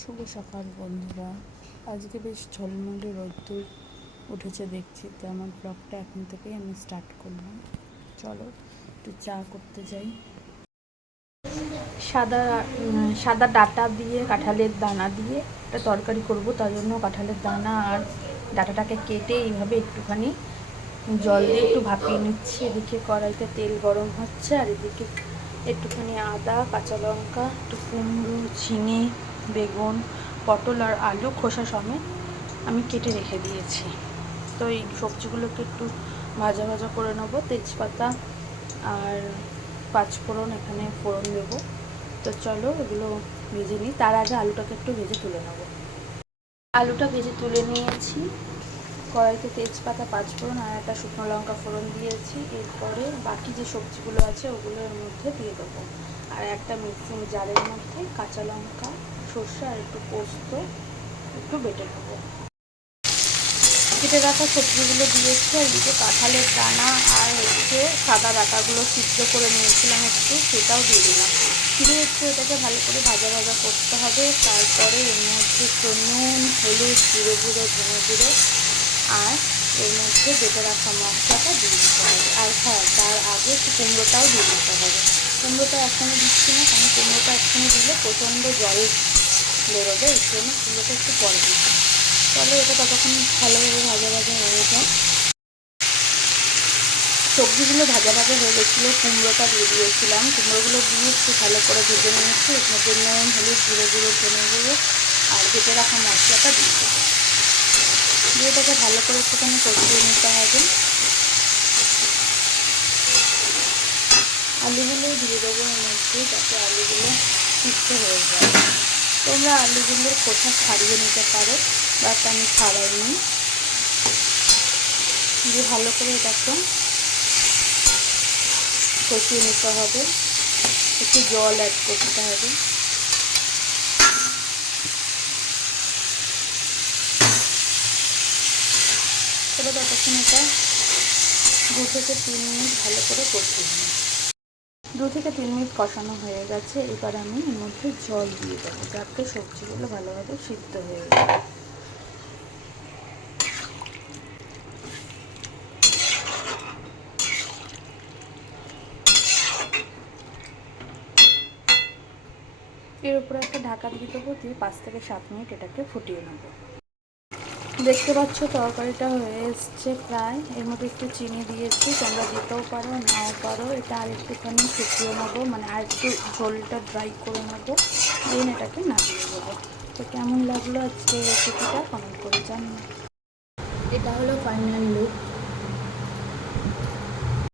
শুভ সকাল বন্ধুরা। আজকে বেশ ঝলমলে রোদ্দুর উঠেছে দেখছি, তো আমার ব্লগটা এখন থেকেই আমি স্টার্ট করলাম। চলো একটু চা করতে যাই। সাদা সাদা ডাঁটা দিয়ে কাঁঠালের দানা দিয়ে একটা তরকারি করব, তার জন্য কাঁঠালের দানা আর ডাঁটাটাকে কেটে এইভাবে একটুখানি জল দিয়ে একটু ভাপিয়ে নিচ্ছি। এদিকে কড়াইতে তেল গরম হচ্ছে, আর এদিকে একটুখানি আদা, কাঁচা লঙ্কা, একটু কুমড়ো, ঝিঙে, বেগুন, পটল আর আলু খোসা সমেত আমি কেটে রেখে দিয়েছি। তো এই সবজিগুলোকে একটু ভাজা ভাজা করে নেবো। তেজপাতা আর পাঁচফোড়ন এখানে ফোড়ন দেবো। তো চলো এগুলো ভেজে নিই। তার আগে আলুটাকে একটু ভেজে তুলে নেবো। আলুটা ভেজে তুলে নিয়েছি। কড়াইতে তেজপাতা, পাঁচফোড়ন আর একটা শুকনো লঙ্কা ফোড়ন দিয়েছি। এরপরে বাকি যে সবজিগুলো আছে ওগুলো এর মধ্যে দিয়ে দেবো। আর একটা মিক্সিং জারের মধ্যে কাঁচা লঙ্কা, সর্ষে আর একটু পোস্ত একটু বেটে নেবো। কেটে রাখা সবজিগুলো দিয়েছি, আর এদিকে কাঁঠালের দানা আর হচ্ছে সাদা ডাঁটাগুলো সিদ্ধ করে নিয়েছিলাম একটু, সেটাও দিয়ে দিলাম। দিয়ে একটু এটাকে ভালো করে ভাজা ভাজা করতে হবে। তারপরে এর মধ্যে একটু নুন, হলুদ, জিরে গুঁড়ো, ধনে গুঁড়ো আর এর মধ্যে বেটে রাখা মশলাটা দিয়ে দিতে হবে। আর হ্যাঁ, তার আগে একটু কুমড়োটাও দিয়ে দিতে হবে। কুমড়োটা এখনও দিচ্ছি না, কারণ কুমড়োটা এখনও দিলে প্রচণ্ড জল বেরোবে, এই জন্য কুমড়োটা একটু পরে দিচ্ছি। চলো এটা ততক্ষণ ভালোভাবে ভাজা ভাজা হয়ে যায়। সবজিগুলো ভাজা ভাজা হয়ে গেছিলো, কুমড়োটা দিয়ে দিয়েছিলাম। কুমড়োগুলো দিয়ে একটু ভালো করে ভেজে নিয়েছি। এর মধ্যে নুন, হলুদ, জিরে গুঁড়ো, ধনে গুঁড়ো আর বেটে রাখা মশলাটা দিয়ে দেবো। দিয়ে এটাকে ভালো করে একটুখানি কষিয়ে নিতে হবে। আলুগুলো দিয়ে দেবো এর মধ্যে, যাতে আলুগুলো সিদ্ধ হয়ে যায়। তোমরা আলুগুলোর খোসা ছাড়িয়ে নিতে পারো, বাট আমি ছাড়াইনি। দিয়ে ভালো করে এটাকে কষিয়ে নিতে হবে। একটু জল অ্যাড করতে হবে। তবে ততক্ষণ এটা 2 থেকে 3 মিনিট ভালো করে কষিয়ে নিই। 2 থেকে 3 মিনিট কষানো হয়ে গেছে। এবার আমি এর মধ্যে জল দিয়ে দেবো, যাতে সবজিগুলো ভালোভাবে সিদ্ধ হয়ে যায়। এর উপরে একটা ঢাকা দিয়ে দেবো, দিয়ে 5 থেকে 7 মিনিট এটাকে ফুটিয়ে নেব। দেখতে পাচ্ছ তরকারিটা হয়ে এসছে প্রায়। এর মধ্যে একটু চিনি দিয়েছি, তোমরা দিতেও পারো নাও পারো। এটা আর একটুখানি শুকিয়ে নেবো, মানে আর একটু ঝোলটা ড্রাই করে নেবো, দেন এটাকে নামিয়ে দেবো। তো কেমন লাগলো আজকে রেসিপিটা কমেন্ট করে জানিও। এটা হলো ফাইনাল লুক।